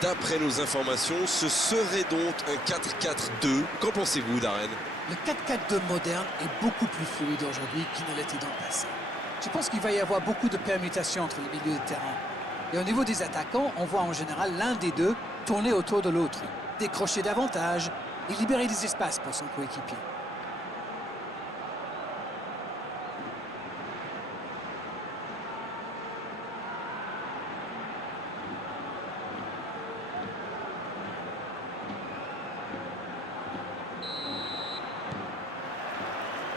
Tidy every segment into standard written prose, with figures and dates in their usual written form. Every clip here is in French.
D'après nos informations, ce serait donc un 4-4-2. Qu'en pensez-vous, Darren? Le 4-4-2 moderne est beaucoup plus fluide aujourd'hui qu'il ne l'était dans le passé. Je pense qu'il va y avoir beaucoup de permutations entre les milieux de terrain. Et au niveau des attaquants, on voit en général l'un des deux tourner autour de l'autre, décrocher davantage et libérer des espaces pour son coéquipier.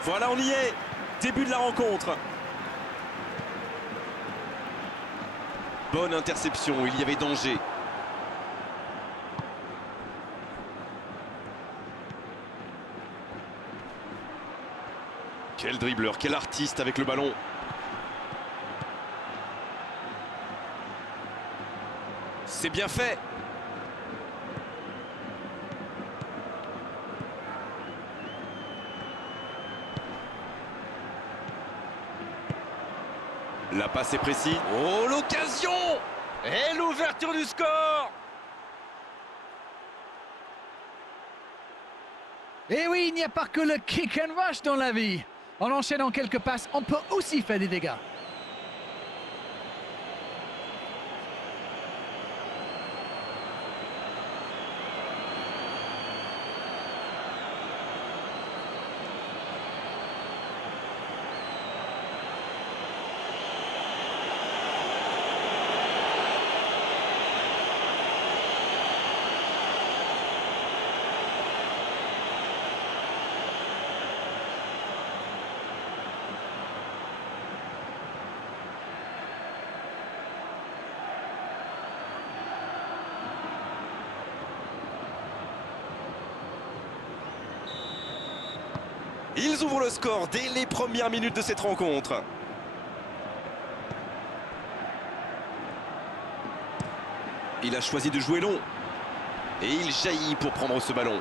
Voilà, on y est. Début de la rencontre. Bonne interception, il y avait danger. Quel dribbleur, quel artiste avec le ballon. C'est bien fait. La passe est précise. Oh, l'occasion! Et l'ouverture du score. Et oui, il n'y a pas que le kick and rush dans la vie. En enchaînant quelques passes, on peut aussi faire des dégâts. Ils ouvrent le score dès les premières minutes de cette rencontre. Il a choisi de jouer long. Et il jaillit pour prendre ce ballon.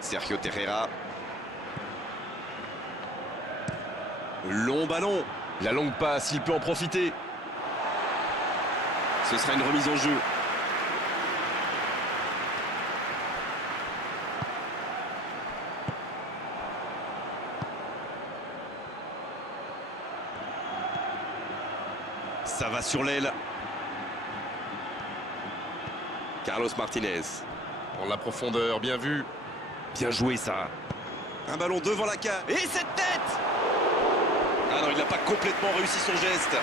Sergio Terreira. Long ballon. La longue passe, il peut en profiter. Ce sera une remise en jeu. Ça va sur l'aile. Carlos Martinez. En la profondeur, bien vu. Bien joué ça. Un ballon devant la cage. Et cette tête! Ah non, il n'a pas complètement réussi son geste.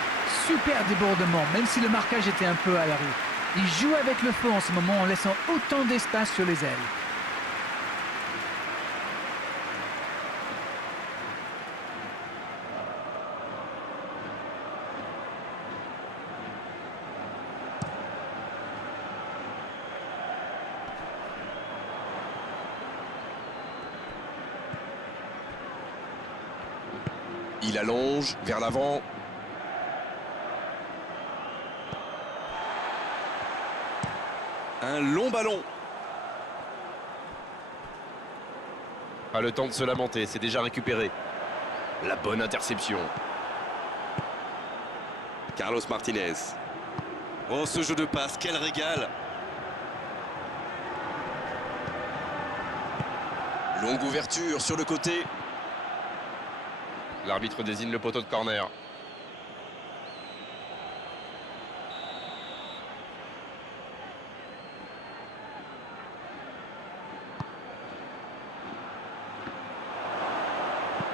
Super débordement, même si le marquage était un peu à la rue. Il joue avec le feu en ce moment en laissant autant d'espace sur les ailes. Il allonge vers l'avant. Un long ballon. Pas le temps de se lamenter, c'est déjà récupéré. La bonne interception. Carlos Martinez. Oh, ce jeu de passe, quel régal! Longue ouverture sur le côté. L'arbitre désigne le poteau de corner.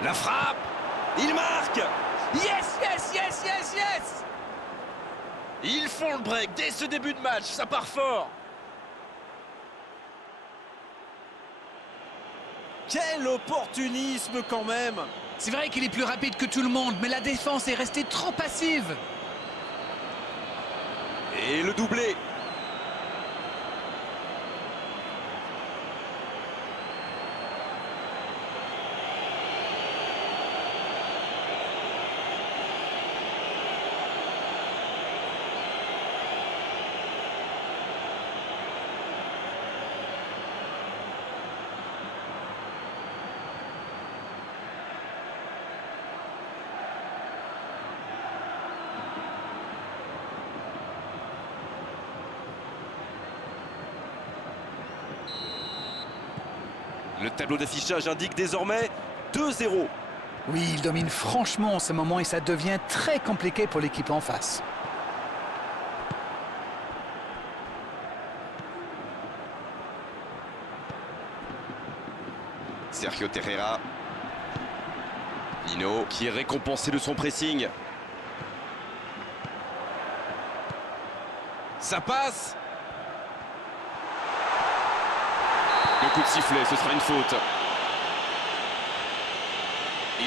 La frappe! Il marque! Yes, yes, yes, yes, yes. Ils font le break dès ce début de match, ça part fort. Quel opportunisme quand même. C'est vrai qu'il est plus rapide que tout le monde, mais la défense est restée trop passive. Et le doublé. tableau d'affichage indique désormais 2-0. Oui, il domine franchement en ce moment et ça devient très compliqué pour l'équipe en face. Sergio Terreira. Lino qui est récompensé de son pressing. Ça passe. Le coup de sifflet, ce sera une faute.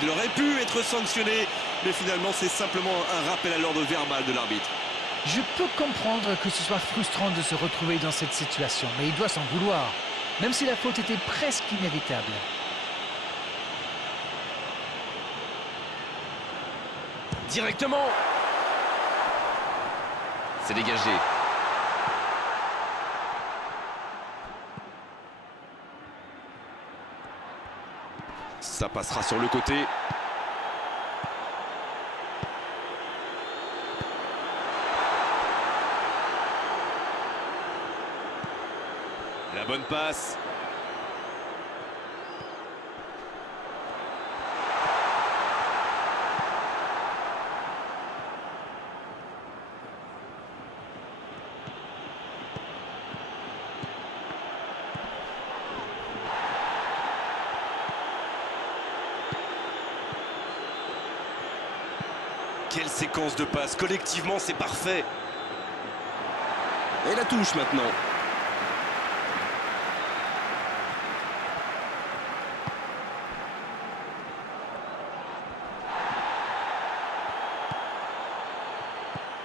Il aurait pu être sanctionné, mais finalement c'est simplement un rappel à l'ordre verbal de l'arbitre. Je peux comprendre que ce soit frustrant de se retrouver dans cette situation, mais il doit s'en vouloir, même si la faute était presque inévitable. Directement. C'est dégagé. Ça passera sur le côté. La bonne passe. Quelle séquence de passes. Collectivement, c'est parfait. Et la touche maintenant.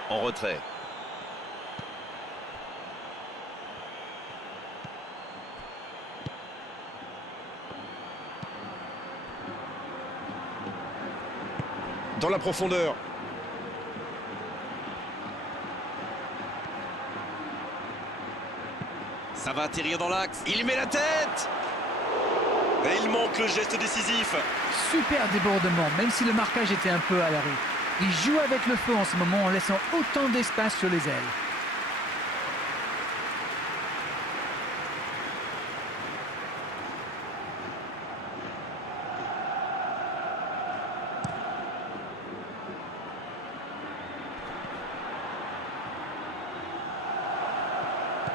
En retrait. Dans la profondeur. Ça va atterrir dans l'axe. Il met la tête. Et il manque le geste décisif. Super débordement, même si le marquage était un peu à l'arrêt. Il joue avec le feu en ce moment en laissant autant d'espace sur les ailes.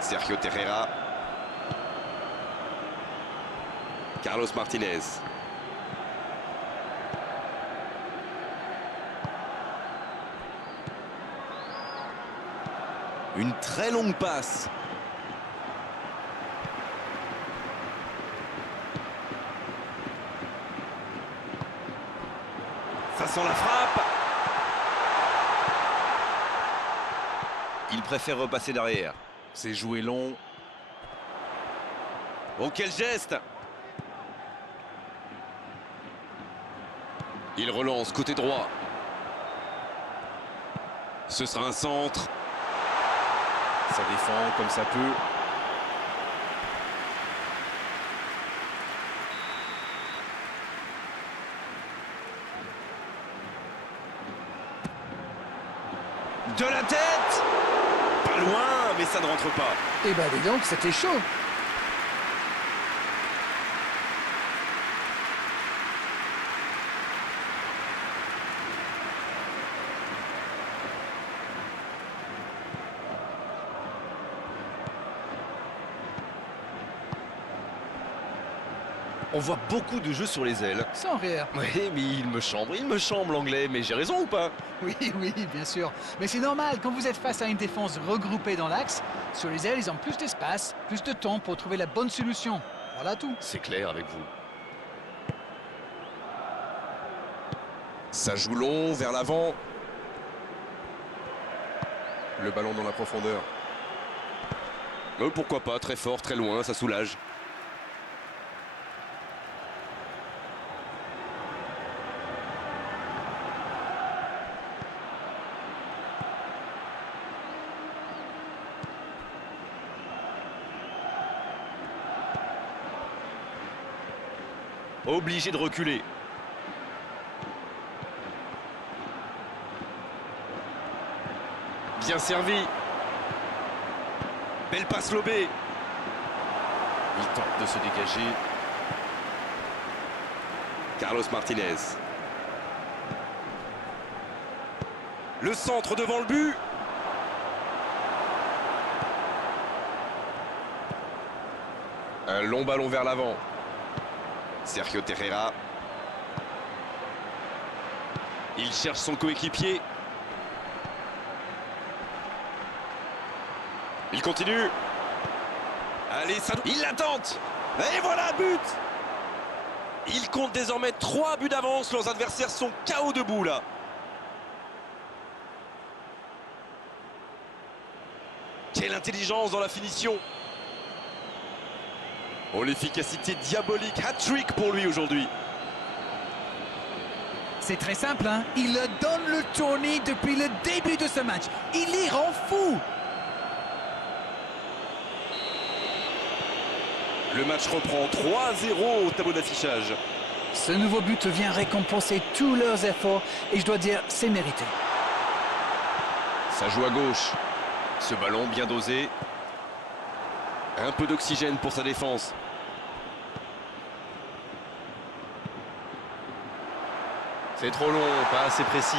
Sergio Terreira. Carlos Martinez. Une très longue passe. Ça sent la frappe. Il préfère repasser derrière. C'est joué long. Oh, quel geste! Il relance côté droit. Ce sera un centre. Ça défend comme ça peut. De la tête! Pas loin, mais ça ne rentre pas. Eh ben dis donc, c'était chaud. On voit beaucoup de jeux sur les ailes. Sans rire. Oui, mais il me chambre l'anglais. Mais j'ai raison ou pas? Oui, oui, bien sûr. Mais c'est normal, quand vous êtes face à une défense regroupée dans l'axe, sur les ailes, ils ont plus d'espace, plus de temps pour trouver la bonne solution. Voilà tout. C'est clair avec vous. Ça joue long, vers l'avant. Le ballon dans la profondeur. Pourquoi pas, très fort, très loin, ça soulage. Obligé de reculer. Bien servi. Belle passe lobée. Il tente de se dégager. Carlos Martinez. Le centre devant le but. Un long ballon vers l'avant. Sergio Terreira. Il cherche son coéquipier. Il continue. Allez, ça... Il la tente. Et voilà, but. Il compte désormais 3 buts d'avance. Leurs adversaires sont KO debout là. Quelle intelligence dans la finition. Oh, l'efficacité diabolique. Hat-trick pour lui aujourd'hui. C'est très simple, hein. Il donne le tournis depuis le début de ce match. Il y rend fou. Le match reprend 3-0 au tableau d'affichage. Ce nouveau but vient récompenser tous leurs efforts et je dois dire, c'est mérité. Ça joue à gauche. Ce ballon bien dosé. Un peu d'oxygène pour sa défense. C'est trop long, pas assez précis.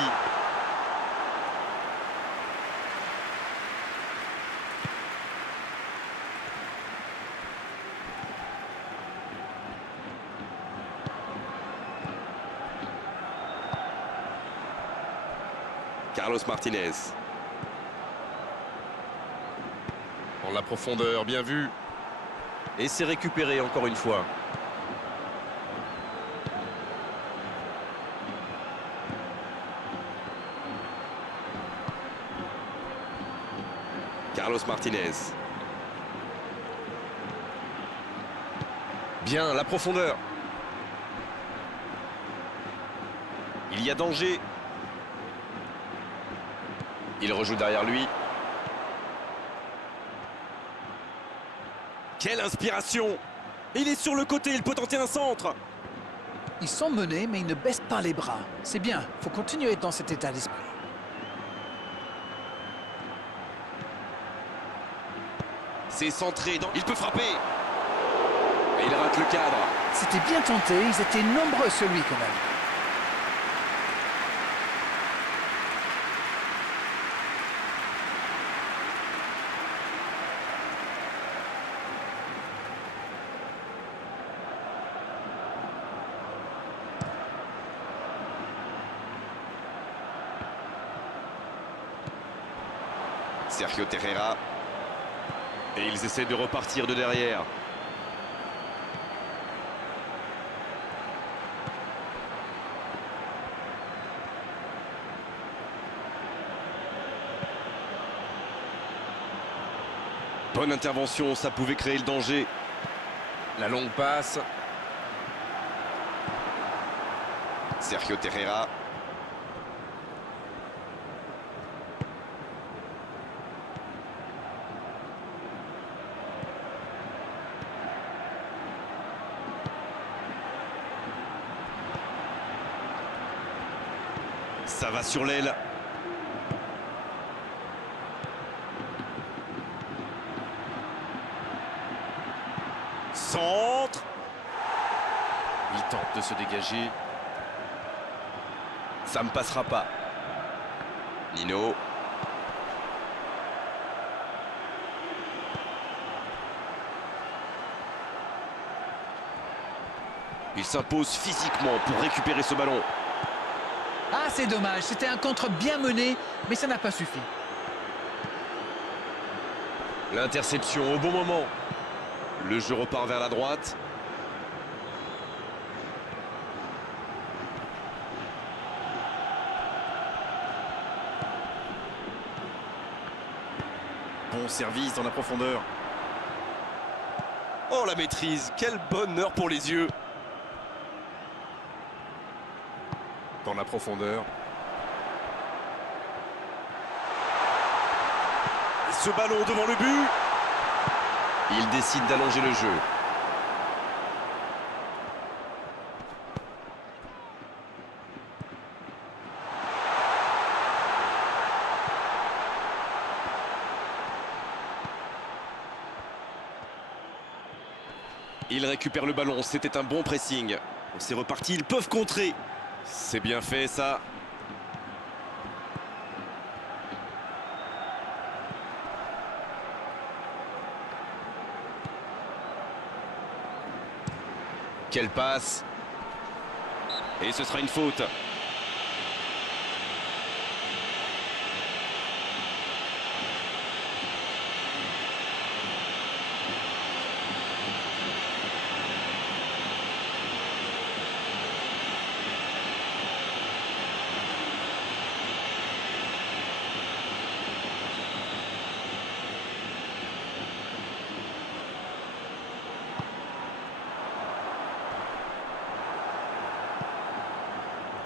Carlos Martinez. Dans la profondeur, bien vu. Et c'est récupéré encore une fois. Carlos Martinez. Bien, la profondeur. Il y a danger. Il rejoue derrière lui. Quelle inspiration! Il est sur le côté, il peut tenter un centre. Ils sont menés, mais ils ne baissent pas les bras. C'est bien, il faut continuer dans cet état d'esprit. C'est centré, il peut frapper. Et il rate le cadre. C'était bien tenté, ils étaient nombreux sur lui quand même. Sergio Terreira. Et ils essaient de repartir de derrière. Bonne intervention, ça pouvait créer le danger. La longue passe. Sergio Terreira. Ça va sur l'aile. Centre. Il tente de se dégager. Ça ne passera pas. Nino. Il s'impose physiquement pour récupérer ce ballon. Ah, c'est dommage, c'était un contre bien mené, mais ça n'a pas suffi. L'interception au bon moment. Le jeu repart vers la droite. Bon service dans la profondeur. Oh, la maîtrise, quel bonheur pour les yeux. Dans la profondeur. Ce ballon devant le but. Il décide d'allonger le jeu. Il récupère le ballon, c'était un bon pressing. C'est reparti, ils peuvent contrer. C'est bien fait ça. Quelle passe. Et ce sera une faute.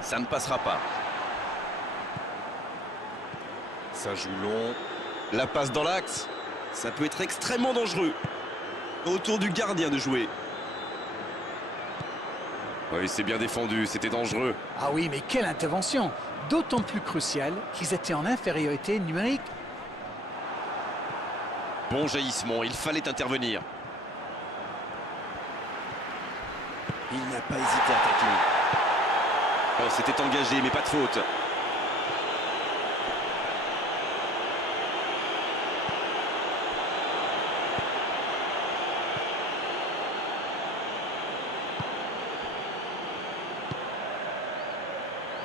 Ça ne passera pas. Ça joue long. La passe dans l'axe. Ça peut être extrêmement dangereux. Autour du gardien de jouer. Oui, c'est bien défendu, c'était dangereux. Ah oui, mais quelle intervention! D'autant plus cruciale qu'ils étaient en infériorité numérique. Bon jaillissement, il fallait intervenir. Il n'a pas hésité à tacler. Oh, c'était engagé, mais pas de faute.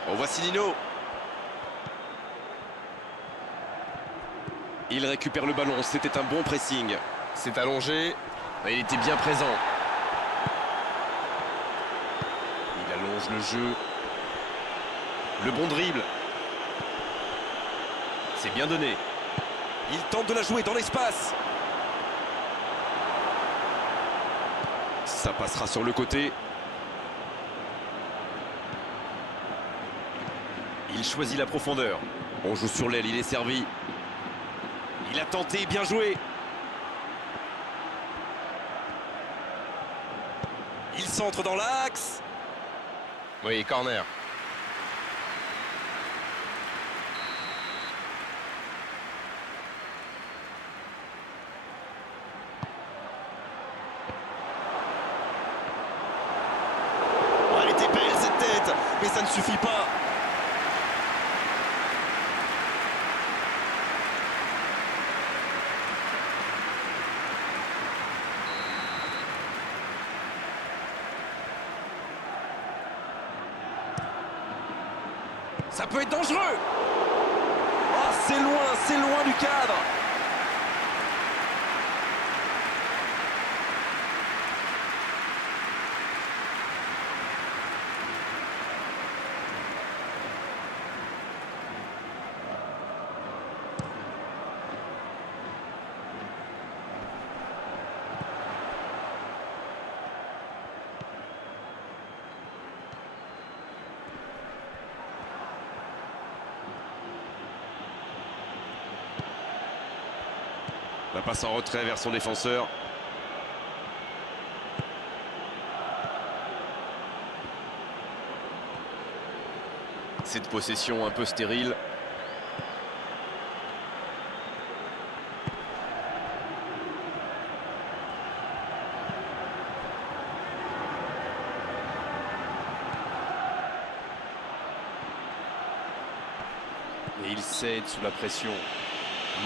Oh, voici Nino. Il récupère le ballon, c'était un bon pressing. C'est allongé, il était bien présent. Il allonge le jeu. Le bon dribble. C'est bien donné. Il tente de la jouer dans l'espace. Ça passera sur le côté. Il choisit la profondeur. On joue sur l'aile, il est servi. Il a tenté, bien joué. Il centre dans l'axe. Oui, corner. Oh, elle était belle cette tête, mais ça ne suffit pas. Ça peut être dangereux. Oh, c'est loin du cadre. La passe en retrait vers son défenseur. Cette possession un peu stérile. Et il cède sous la pression.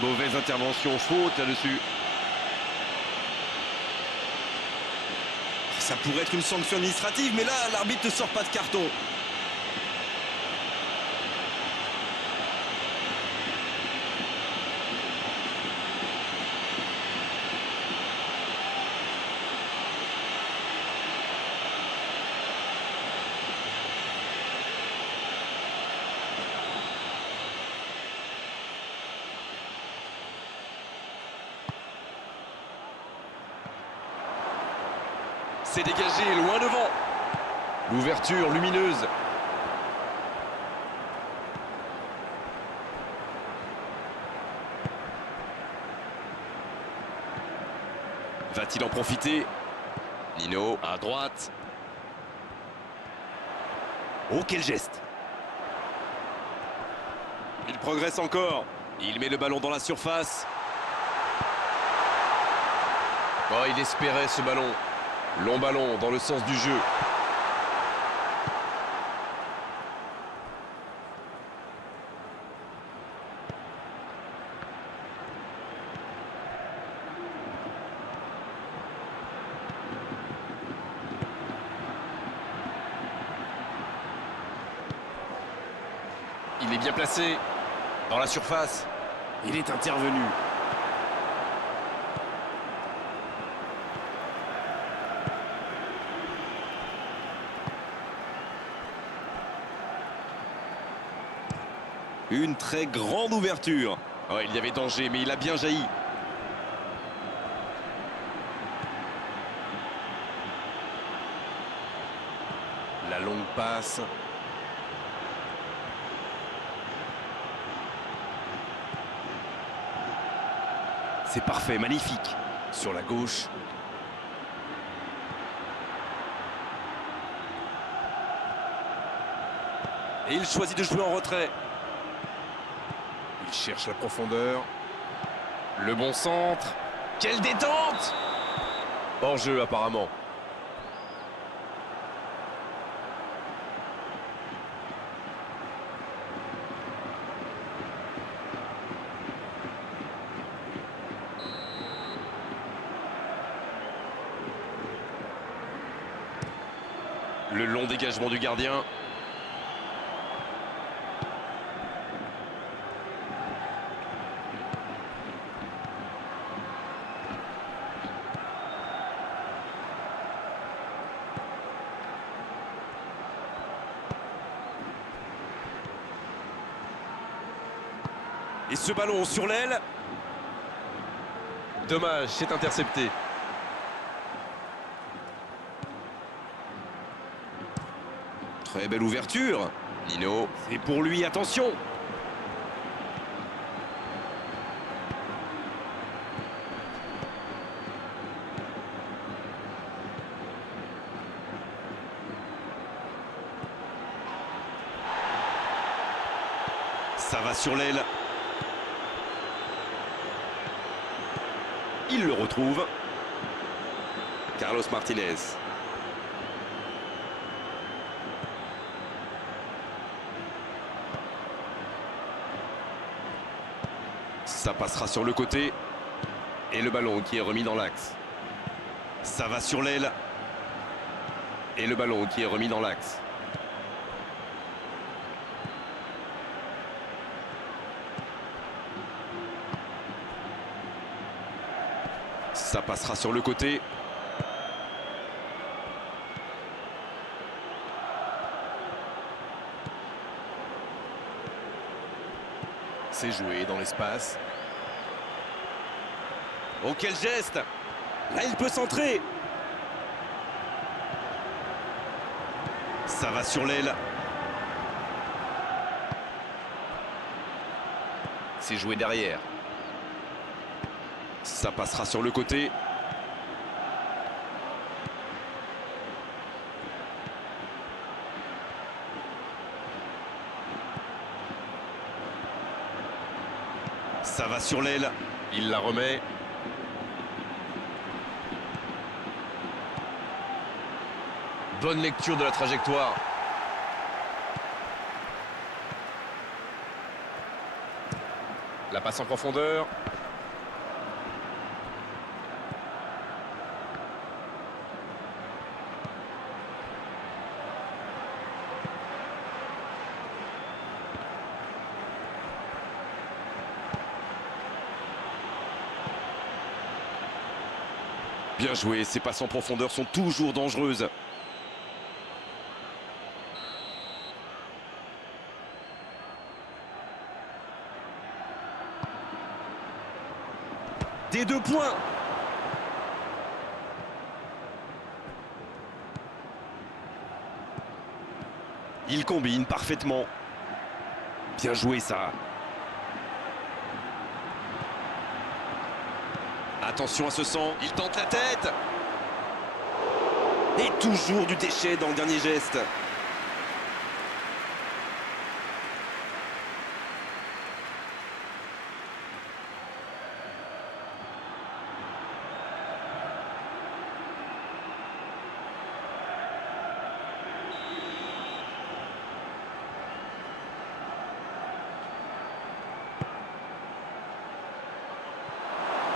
Mauvaise intervention, faute là-dessus. Ça pourrait être une sanction administrative, mais là, l'arbitre ne sort pas de carton. C'est dégagé, loin devant. L'ouverture lumineuse. Va-t-il en profiter? Nino à droite. Oh, quel geste! Il progresse encore. Il met le ballon dans la surface. Oh, il espérait ce ballon. Long ballon dans le sens du jeu. Il est bien placé. Dans la surface. Il est intervenu. Une très grande ouverture. Ouais, il y avait danger, mais il a bien jailli. La longue passe. C'est parfait, magnifique. Sur la gauche. Et il choisit de jouer en retrait. Il cherche la profondeur. Le bon centre. Quelle détente! Hors jeu apparemment. Le long dégagement du gardien. Et ce ballon sur l'aile. Dommage, c'est intercepté. Très belle ouverture. Nino, c'est pour lui, attention. Ça va sur l'aile. Il le retrouve. Carlos Martinez. Ça passera sur le côté. Et le ballon qui est remis dans l'axe. Ça va sur l'aile. Et le ballon qui est remis dans l'axe. Ça passera sur le côté. C'est joué dans l'espace. Oh, quel geste! Là, il peut centrer. Ça va sur l'aile. C'est joué derrière. Ça passera sur le côté. Ça va sur l'aile. Il la remet. Bonne lecture de la trajectoire. La passe en profondeur. Bien joué, ces passes en profondeur sont toujours dangereuses. Des 2 points. Il combine parfaitement. Bien joué ça. Attention à ce sang, il tente la tête. Et toujours du déchet dans le dernier geste.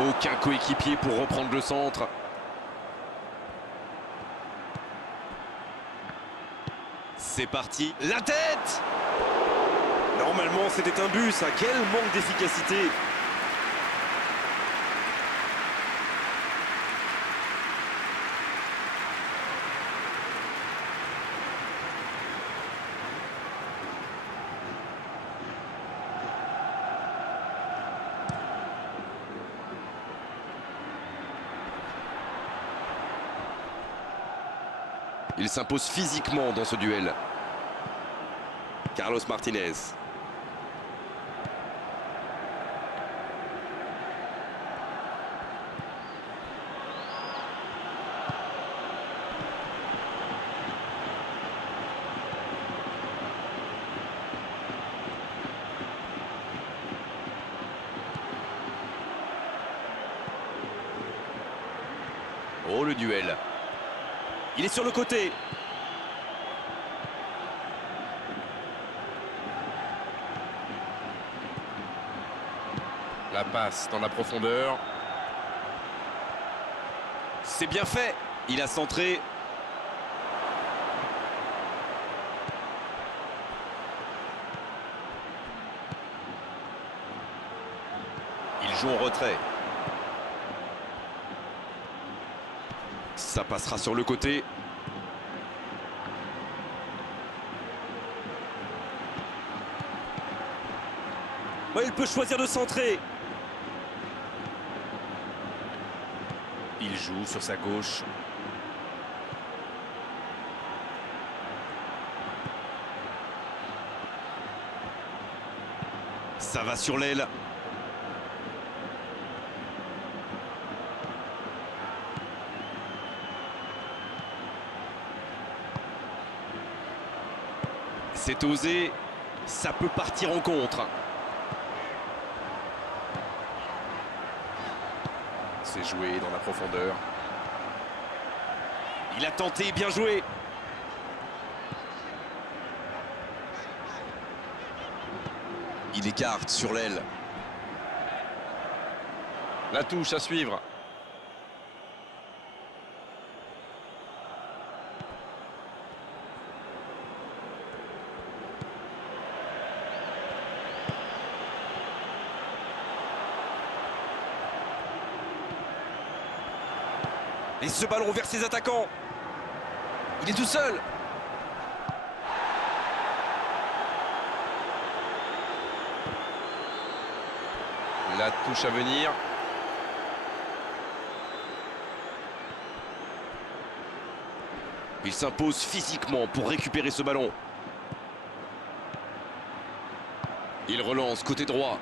Aucun coéquipier pour reprendre le centre. C'est parti. La tête! Normalement, c'était un but, ça. Quel manque d'efficacité. Il s'impose physiquement dans ce duel. Carlos Martinez. Oh, le duel. Il est sur le côté. La passe dans la profondeur. C'est bien fait. Il a centré. Il joue en retrait. Ça passera sur le côté. Ouais, il peut choisir de centrer. Il joue sur sa gauche. Ça va sur l'aile. C'est osé, ça peut partir en contre. C'est joué dans la profondeur. Il a tenté, bien joué. Il écarte sur l'aile. La touche à suivre. Et ce ballon vers ses attaquants. Il est tout seul. La touche à venir. Il s'impose physiquement pour récupérer ce ballon. Il relance côté droit.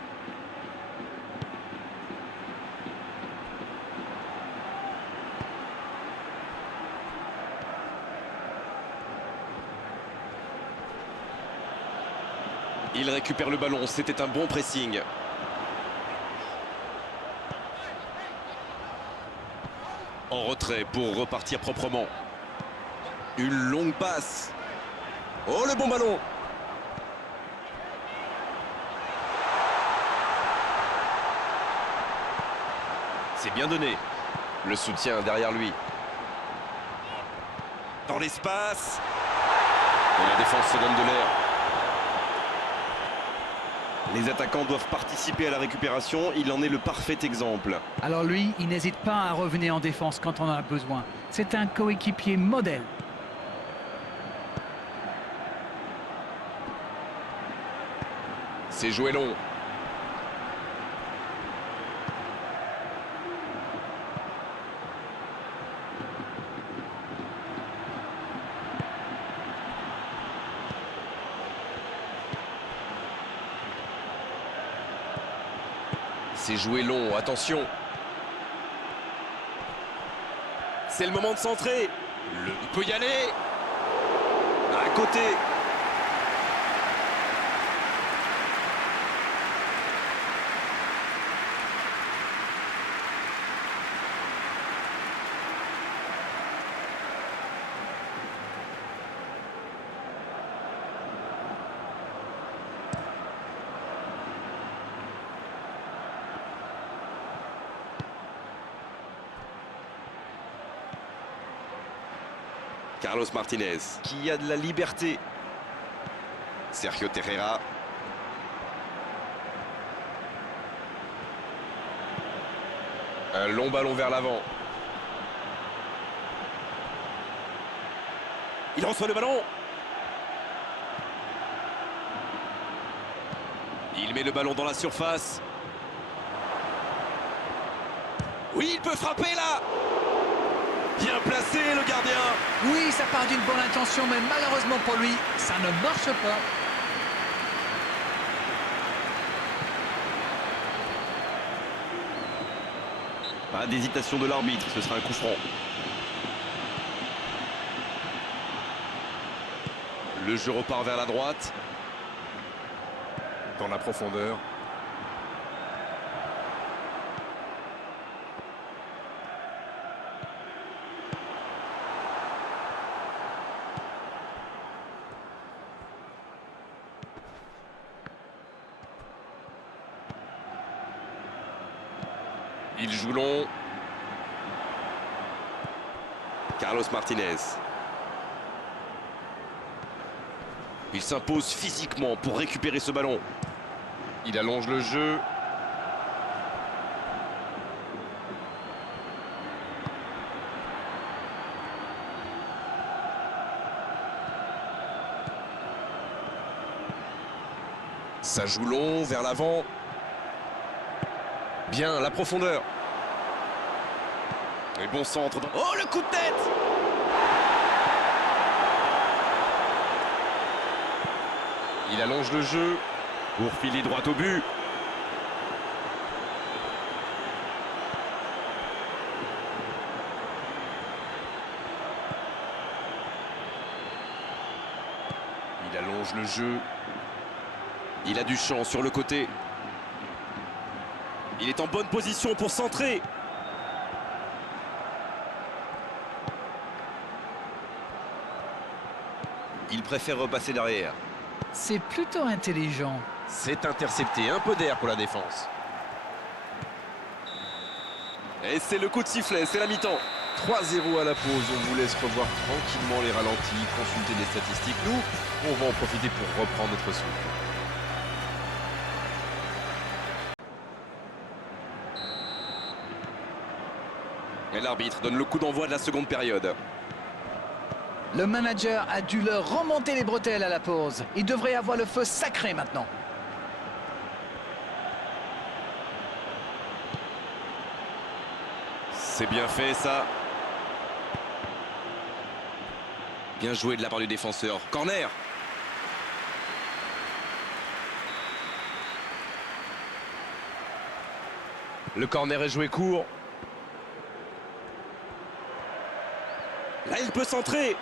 Il récupère le ballon, c'était un bon pressing. En retrait pour repartir proprement. Une longue passe. Oh, le bon ballon. C'est bien donné. Le soutien derrière lui. Dans l'espace. Et la défense se donne de l'air. Les attaquants doivent participer à la récupération, il en est le parfait exemple. Alors lui, il n'hésite pas à revenir en défense quand on en a besoin. C'est un coéquipier modèle. C'est joué long. C'est joué long, attention. C'est le moment de centrer. Il peut y aller. À côté. Carlos Martinez, qui a de la liberté. Sergio Terreira. Un long ballon vers l'avant. Il reçoit le ballon. Il met le ballon dans la surface. Oui, il peut frapper là. Bien placé le gardien. Oui, ça part d'une bonne intention, mais malheureusement pour lui, ça ne marche pas. Pas d'hésitation de l'arbitre, ce sera un coup franc. Le jeu repart vers la droite. Dans la profondeur. Il joue long. Carlos Martinez. Il s'impose physiquement pour récupérer ce ballon. Il allonge le jeu. Ça joue long vers l'avant. Bien, la profondeur. Et bon centre. Oh, le coup de tête! Il allonge le jeu pour filer droit au but. Il allonge le jeu. Il a du champ sur le côté. Il est en bonne position pour centrer. Il préfère repasser derrière. C'est plutôt intelligent. C'est intercepté, un peu d'air pour la défense. Et c'est le coup de sifflet, c'est la mi-temps. 3-0 à la pause, on vous laisse revoir tranquillement les ralentis, consulter les statistiques. Nous, on va en profiter pour reprendre notre souffle. Et l'arbitre donne le coup d'envoi de la seconde période. Le manager a dû leur remonter les bretelles à la pause. Il devrait avoir le feu sacré maintenant. C'est bien fait ça. Bien joué de la part du défenseur. Corner. Le corner est joué court. Là, il peut centrer.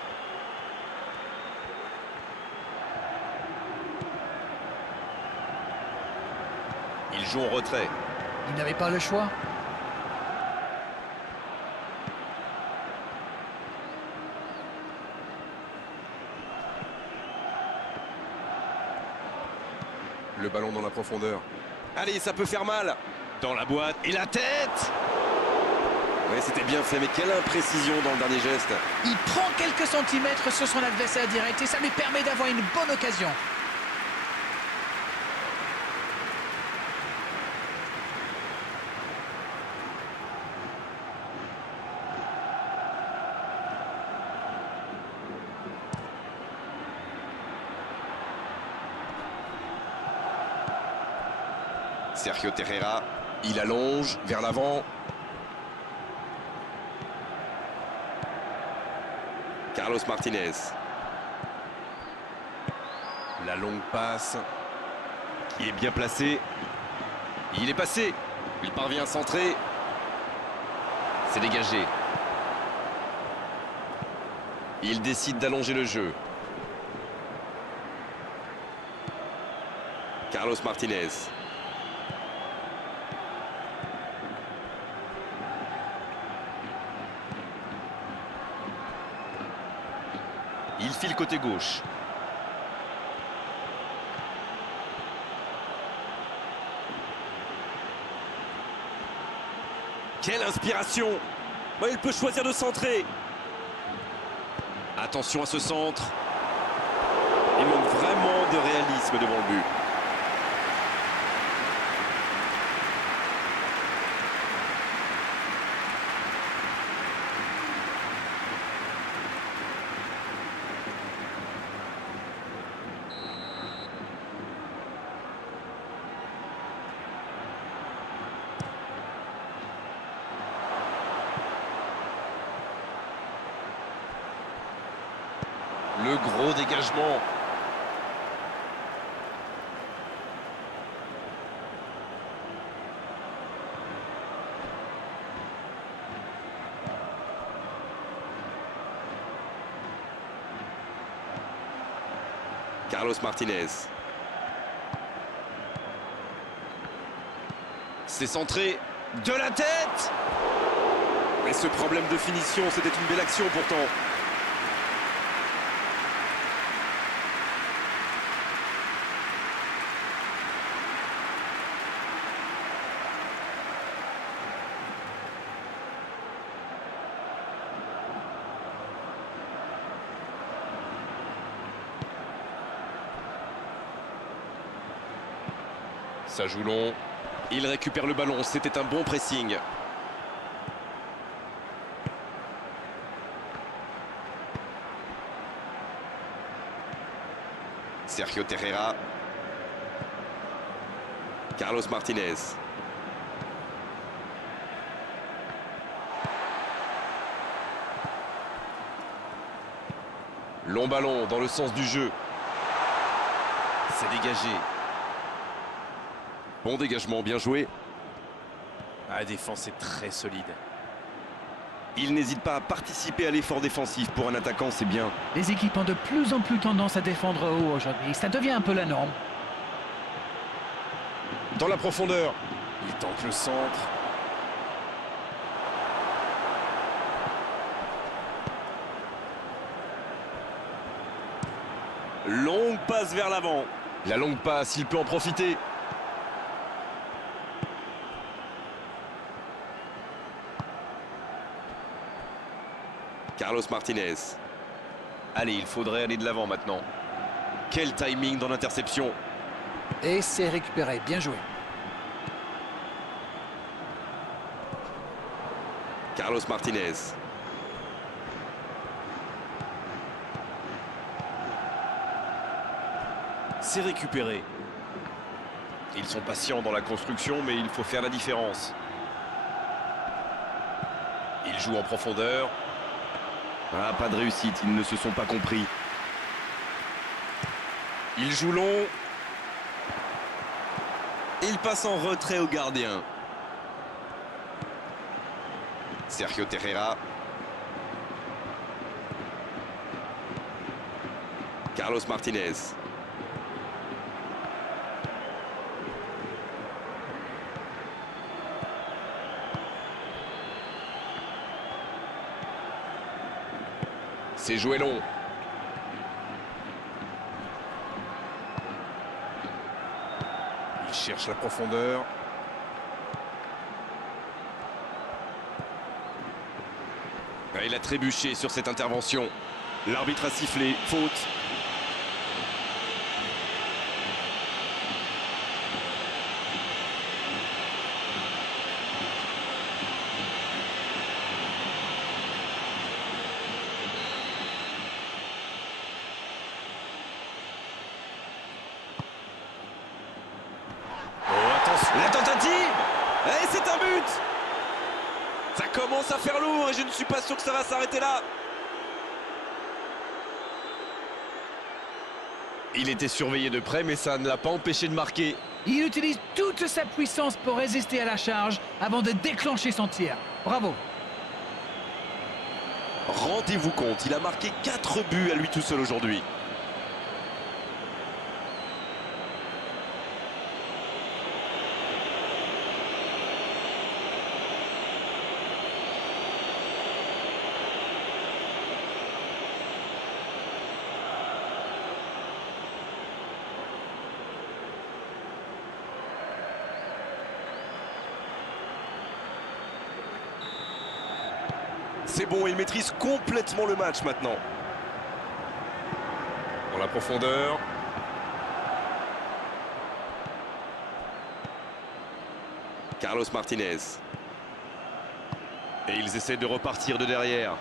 Il joue en retrait. Il n'avait pas le choix. Le ballon dans la profondeur. Allez, ça peut faire mal. Dans la boîte. Et la tête! Ouais, c'était bien fait, mais quelle imprécision dans le dernier geste. Il prend quelques centimètres sur son adversaire direct et ça lui permet d'avoir une bonne occasion. Sergio Terreira, il allonge vers l'avant. Carlos Martinez. La longue passe qui est bien placée. Il est passé. Il parvient à centrer. C'est dégagé. Il décide d'allonger le jeu. Carlos Martinez. Il file côté gauche. Quelle inspiration! Il peut choisir de centrer. Attention à ce centre. Il manque vraiment de réalisme devant le but. Le gros dégagement. Carlos Martinez. C'est centré. De la tête! Mais ce problème de finition, c'était une belle action pourtant. Ça joue long. Il récupère le ballon, c'était un bon pressing. Sergio Terreira. Carlos Martinez. Long ballon dans le sens du jeu. C'est dégagé. Bon dégagement, bien joué. La défense est très solide. Il n'hésite pas à participer à l'effort défensif. Pour un attaquant, c'est bien. Les équipes ont de plus en plus tendance à défendre haut aujourd'hui. Ça devient un peu la norme. Dans la profondeur. Il tente le centre. Longue passe vers l'avant. La longue passe, il peut en profiter. Carlos Martinez. Allez, il faudrait aller de l'avant maintenant. Quel timing dans l'interception. Et c'est récupéré, bien joué. Carlos Martinez. C'est récupéré. Ils sont patients dans la construction, mais il faut faire la différence. Ils jouent en profondeur. Ah, pas de réussite, ils ne se sont pas compris. Il joue long. Il passe en retrait au gardien. Sergio Terreira. Carlos Martinez. C'est joué long. Il cherche la profondeur. Il a trébuché sur cette intervention. L'arbitre a sifflé. Faute. La tentative. Et c'est un but. Ça commence à faire lourd et je ne suis pas sûr que ça va s'arrêter là. Il était surveillé de près mais ça ne l'a pas empêché de marquer. Il utilise toute sa puissance pour résister à la charge avant de déclencher son tir. Bravo. Rendez-vous compte, il a marqué 4 buts à lui tout seul aujourd'hui. C'est bon, il maîtrise complètement le match maintenant. Dans la profondeur. Carlos Martinez. Et ils essaient de repartir de derrière.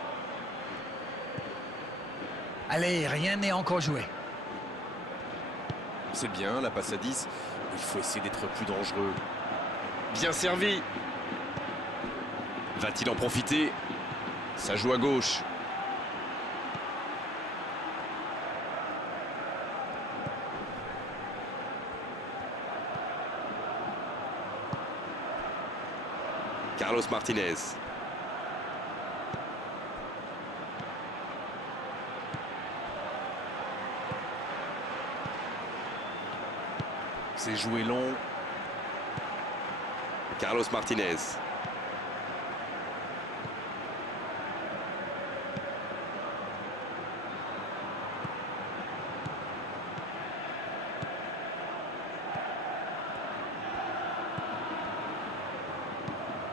Allez, rien n'est encore joué. C'est bien, la passe à 10. Il faut essayer d'être plus dangereux. Bien servi. Va-t-il en profiter? Ça joue à gauche. Carlos Martinez. C'est joué long. Carlos Martinez.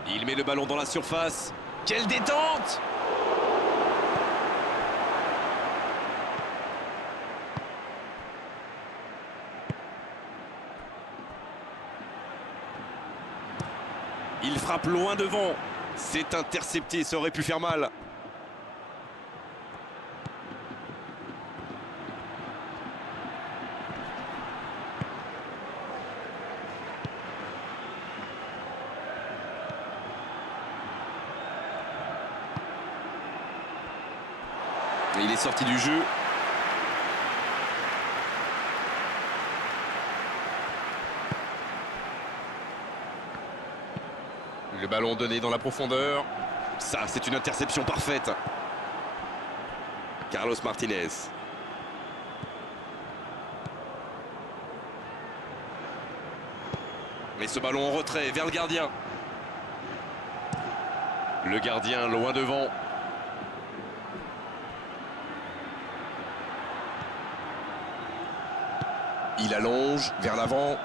Il met le ballon dans la surface. Quelle détente! Il frappe loin devant. C'est intercepté, ça aurait pu faire mal. Et il est sorti du jeu. Le ballon donné dans la profondeur. Ça, c'est une interception parfaite. Carlos Martinez. Mais ce ballon en retrait vers le gardien. Le gardien loin devant. Il allonge vers l'avant.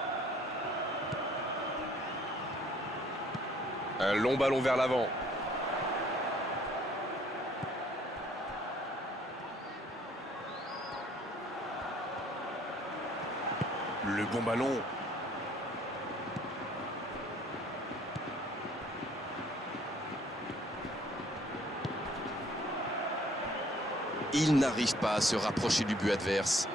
Un long ballon vers l'avant. Le bon ballon. Il n'arrive pas à se rapprocher du but adverse.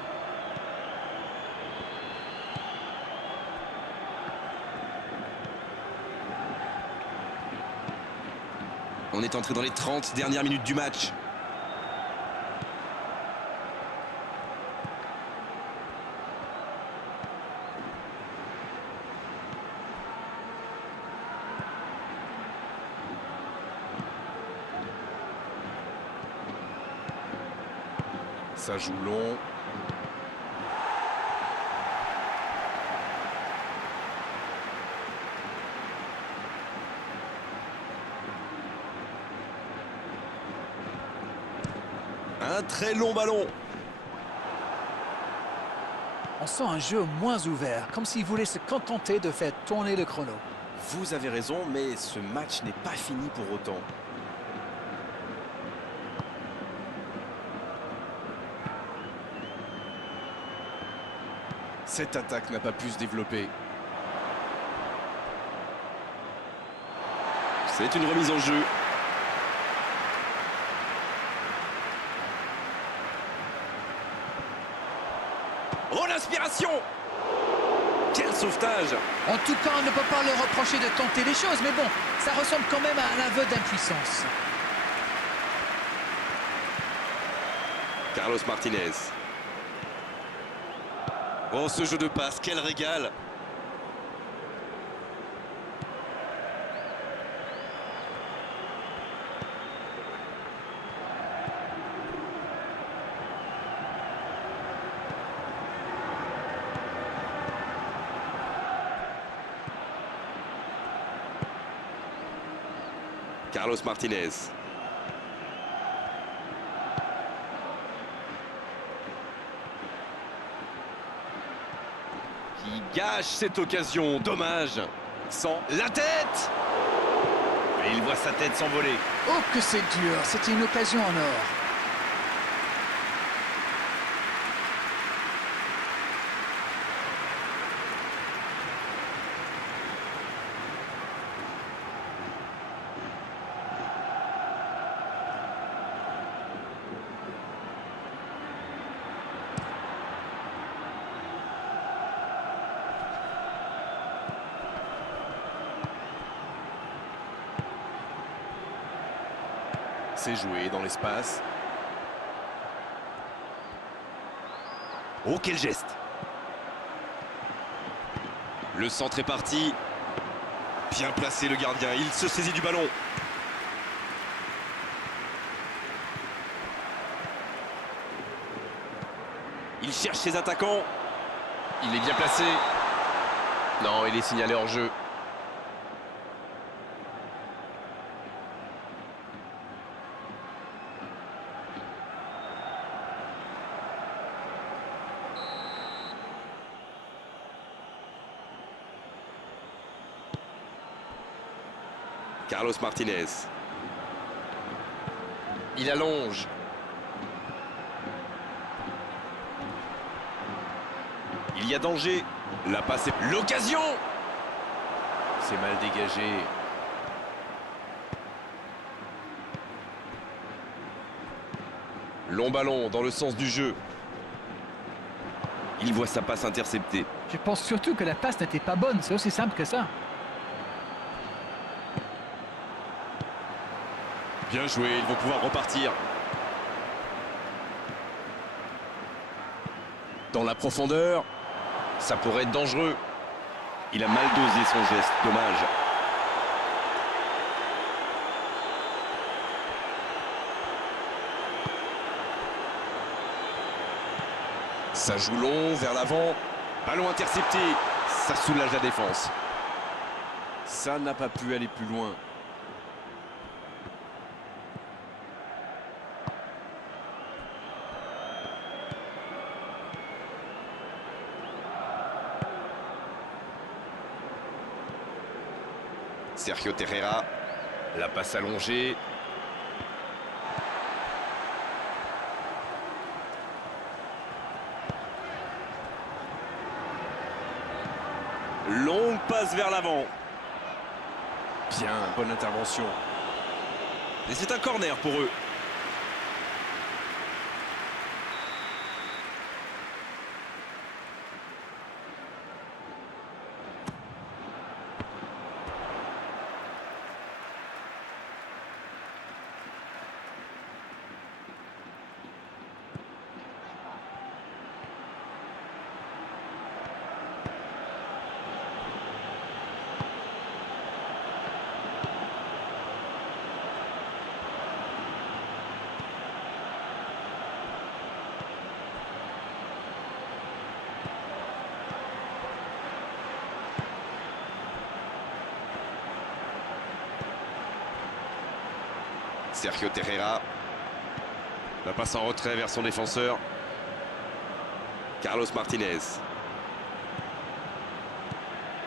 On est entré dans les 30 dernières minutes du match. Ça joue long. Un très long ballon. On sent un jeu moins ouvert, comme s'il voulait se contenter de faire tourner le chrono. Vous avez raison, mais ce match n'est pas fini pour autant. Cette attaque n'a pas pu se développer. C'est une remise en jeu. Oh, l'inspiration! Quel sauvetage! En tout cas, on ne peut pas leur reprocher de tenter les choses, mais bon, ça ressemble quand même à un aveu d'impuissance. Carlos Martinez. Oh, ce jeu de passe, quel régal! Carlos Martinez. Qui gâche cette occasion, dommage. Sans la tête! Et il voit sa tête s'envoler. Oh, que c'est dur, c'était une occasion en or. C'est joué dans l'espace. Oh, quel geste! Le centre est parti. Bien placé le gardien, il se saisit du ballon. Il cherche ses attaquants. Il est bien placé. Non, il est signalé hors jeu. Carlos Martinez. Il allonge. Il y a danger. La passe est... L'occasion! C'est mal dégagé. Long ballon dans le sens du jeu. Il voit sa passe interceptée. Je pense surtout que la passe n'était pas bonne, c'est aussi simple que ça. Bien joué, ils vont pouvoir repartir. Dans la profondeur, Ça pourrait être dangereux. il a mal dosé son geste, dommage. Ça joue long, vers l'avant. Ballon intercepté, ça soulage la défense. Ça n'a pas pu aller plus loin. Sergio Terreira. La passe allongée. Longue passe vers l'avant. Bien, bonne intervention. Et c'est un corner pour eux. Sergio Terreira. La passe en retrait vers son défenseur. Carlos Martinez.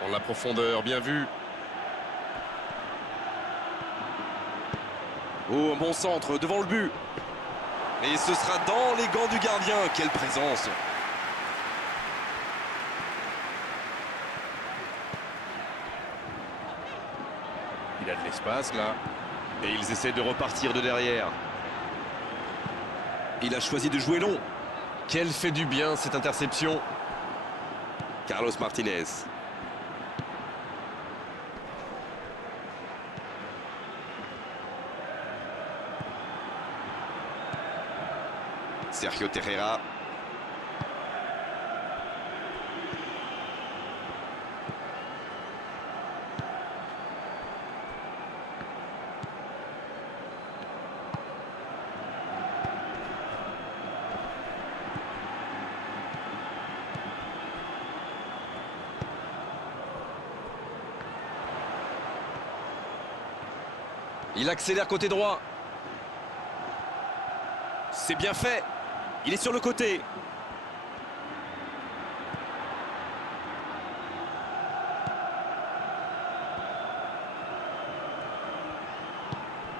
En la profondeur, bien vu. Oh, un bon centre devant le but. Et ce sera dans les gants du gardien. Quelle présence! Il a de l'espace là. Et ils essaient de repartir de derrière. Il a choisi de jouer long. Quel fait du bien cette interception. Carlos Martinez. Sergio Terreira. Il accélère côté droit. C'est bien fait. Il est sur le côté.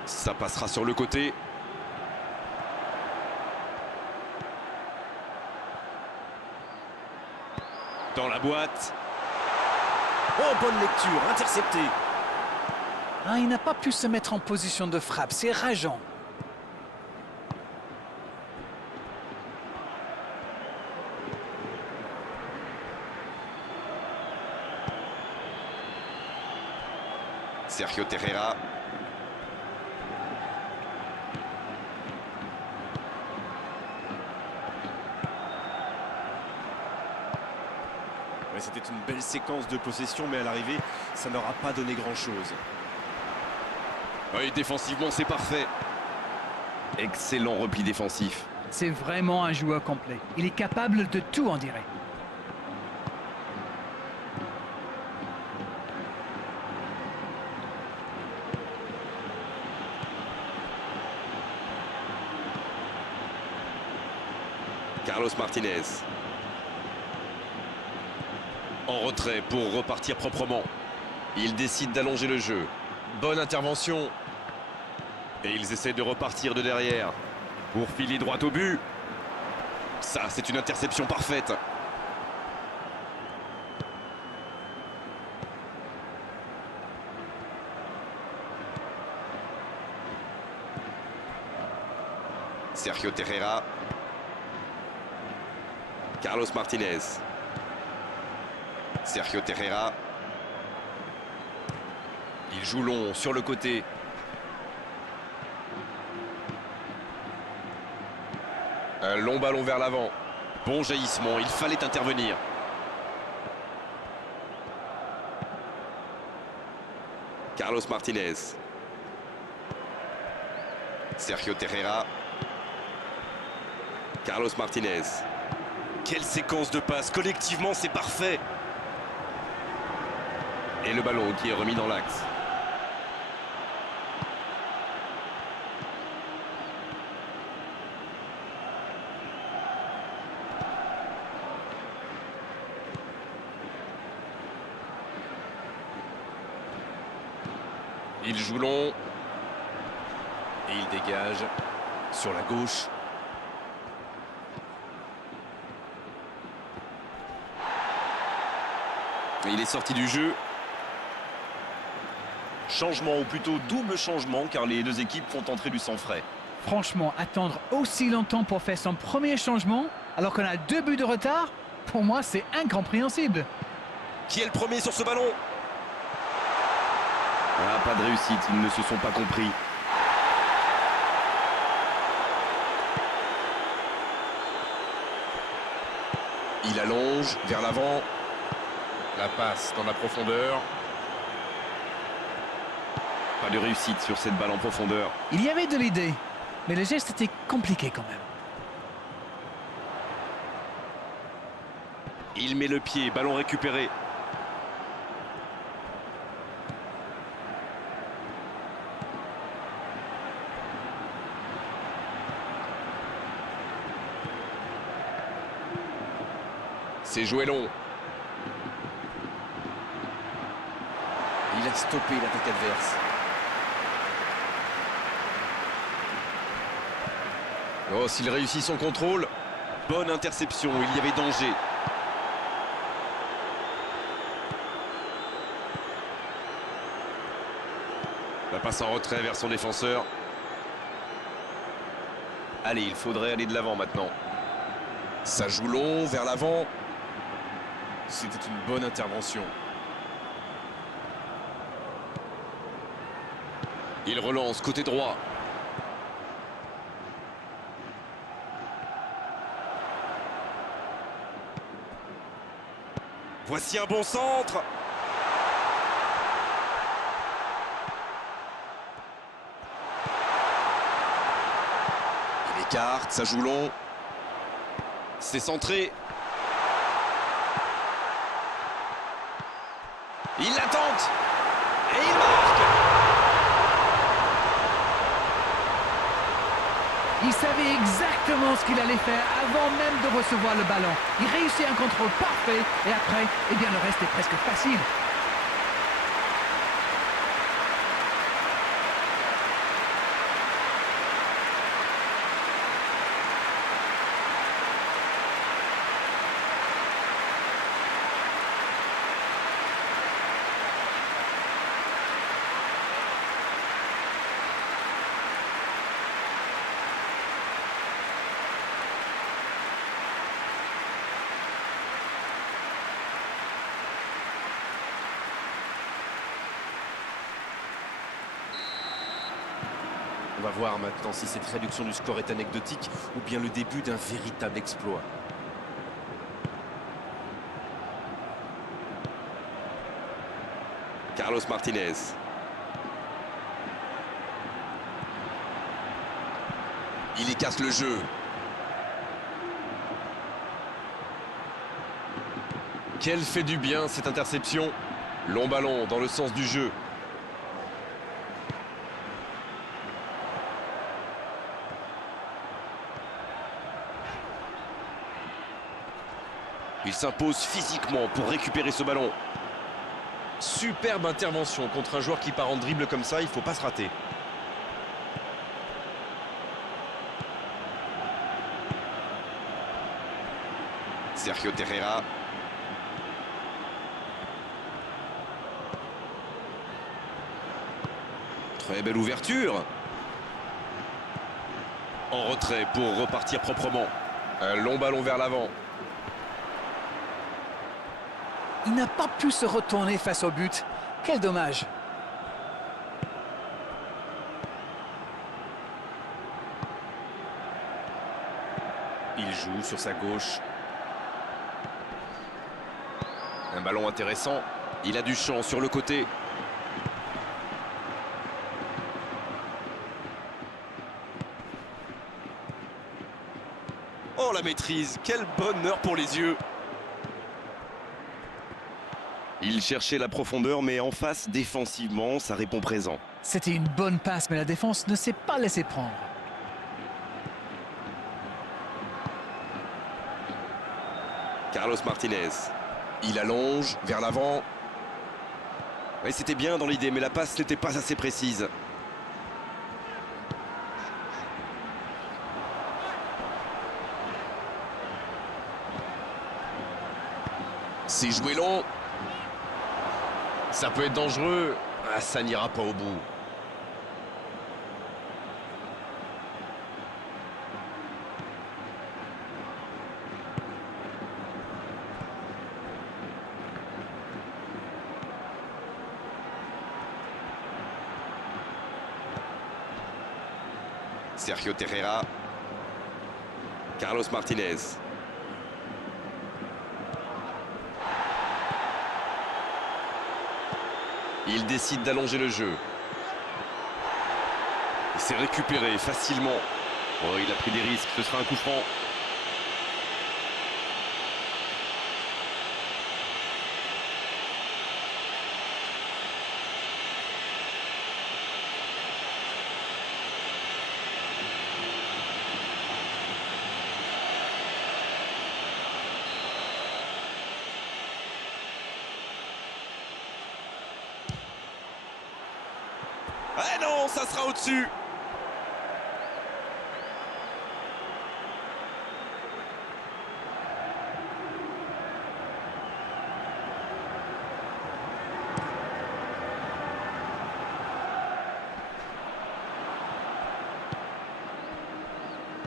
Ça passera sur le côté. Dans la boîte. Oh, bonne lecture, intercepté. Ah, il n'a pas pu se mettre en position de frappe, c'est rageant. Sergio Terreira. Ouais, c'était une belle séquence de possession, mais à l'arrivée, ça n'aura pas donné grand-chose. Oui, défensivement, c'est parfait. Excellent repli défensif. C'est vraiment un joueur complet. Il est capable de tout, on dirait. Carlos Martinez. En retrait pour repartir proprement. Il décide d'allonger le jeu. Bonne intervention. Et ils essaient de repartir de derrière. Pour filer droit au but. Ça, c'est une interception parfaite. Sergio Terreira. Carlos Martinez. Sergio Terreira. Il joue long sur le côté. Un long ballon vers l'avant. Bon jaillissement, il fallait intervenir. Carlos Martinez. Sergio Terreira. Carlos Martinez. Quelle séquence de passes, collectivement c'est parfait. Et le ballon qui est remis dans l'axe. Il joue long. Et il dégage sur la gauche. Et il est sorti du jeu. Changement, ou plutôt double changement, car les deux équipes font entrer du sang frais. Franchement, attendre aussi longtemps pour faire son premier changement, alors qu'on a 2 buts de retard, pour moi, c'est incompréhensible. Qui est le premier sur ce ballon? Ah, pas de réussite, ils ne se sont pas compris. Il allonge vers l'avant. La passe dans la profondeur. Pas de réussite sur cette balle en profondeur. Il y avait de l'idée, mais le geste était compliqué quand même. Il met le pied, ballon récupéré. C'est joué long. Il a stoppé l'attaque adverse. Oh, s'il réussit son contrôle. Bonne interception, il y avait danger. La passe en retrait vers son défenseur. Allez, il faudrait aller de l'avant maintenant. Ça joue long vers l'avant. C'était une bonne intervention. Il relance côté droit. Voici un bon centre. Il écarte, ça joue long. C'est centré. Il la tente. Et il marque. Il savait exactement ce qu'il allait faire avant même de recevoir le ballon. Il réussit un contrôle parfait et après, eh bien, le reste est presque facile. On va voir maintenant si cette réduction du score est anecdotique ou bien le début d'un véritable exploit. Carlos Martinez. Il y casse le jeu. Quelle fait du bien cette interception. Long ballon dans le sens du jeu. Il s'impose physiquement pour récupérer ce ballon. Superbe intervention contre un joueur qui part en dribble comme ça, il ne faut pas se rater. Sergio Terreira. Très belle ouverture. En retrait pour repartir proprement. Un long ballon vers l'avant. Il n'a pas pu se retourner face au but. Quel dommage. Il joue sur sa gauche. Un ballon intéressant. Il a du champ sur le côté. Oh la maîtrise, quel bonheur pour les yeux. Il cherchait la profondeur, mais en face, défensivement, ça répond présent. C'était une bonne passe, mais la défense ne s'est pas laissée prendre. Carlos Martinez. Il allonge vers l'avant. Oui, c'était bien dans l'idée, mais la passe n'était pas assez précise. C'est joué long. Ça peut être dangereux. Ah, ça n'ira pas au bout. Sergio Terreira. Carlos Martinez. Il décide d'allonger le jeu. Il s'est récupéré facilement. Oh, il a pris des risques, ce sera un coup franc. Ah non, ça sera au-dessus.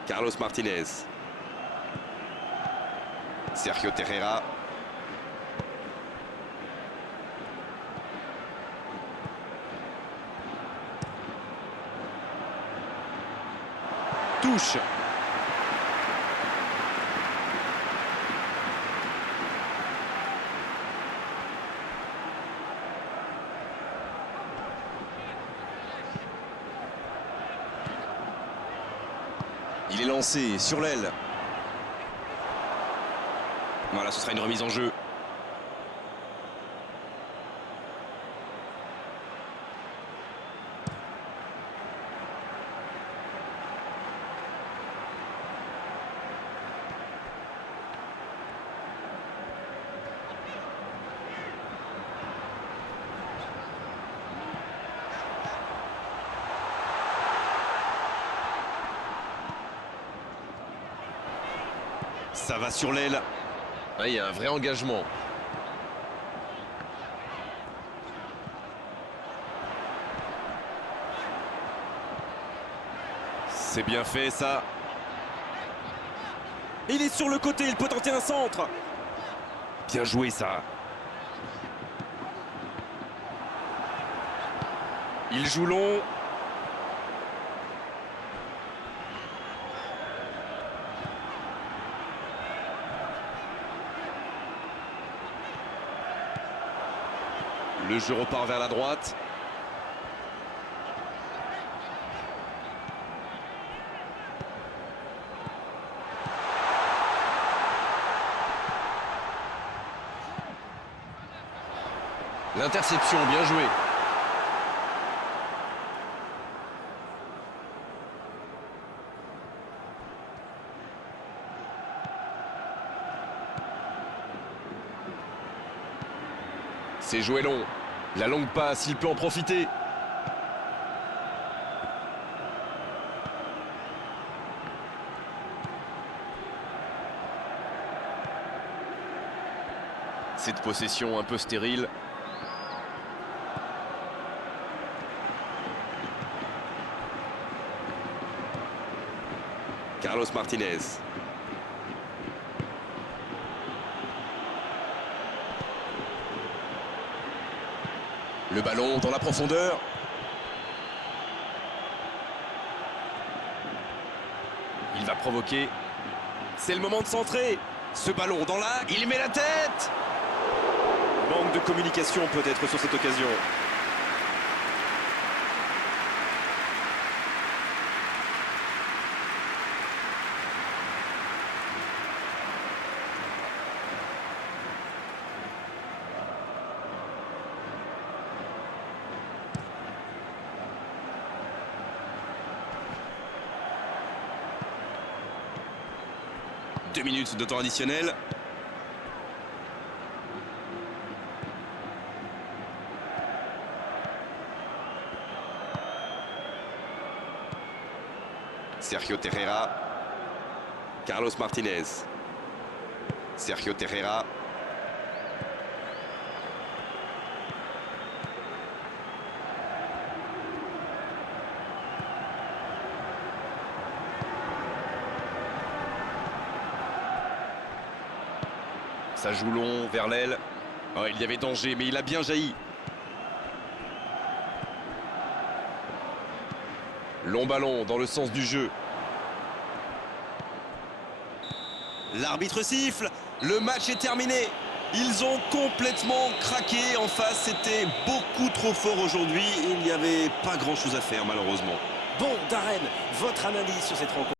Carlos Martinez. Sergio Terreira. Touche. Il est lancé sur l'aile. Voilà, ce sera une remise en jeu. Ça va sur l'aile. Ah, il y a un vrai engagement. C'est bien fait ça. Il est sur le côté, il peut tenter un centre. Bien joué ça. Il joue long. Le jeu repart vers la droite. L'interception, bien joué. C'est joué long. La longue passe, il peut en profiter. Cette possession un peu stérile. Carlos Martinez. Le ballon dans la profondeur. Il va provoquer. C'est le moment de centrer. Ce ballon dans l'axe. Il met la tête. Manque de communication peut-être sur cette occasion. Deux minutes de temps additionnel. Sergio Terreira. Carlos Martinez. Sergio Terreira. Ça joue long vers l'aile. Oh, il y avait danger, mais il a bien jailli. Long ballon dans le sens du jeu. L'arbitre siffle. Le match est terminé. Ils ont complètement craqué en face. C'était beaucoup trop fort aujourd'hui. Il n'y avait pas grand-chose à faire, malheureusement. Bon, Darren, votre analyse sur cette rencontre?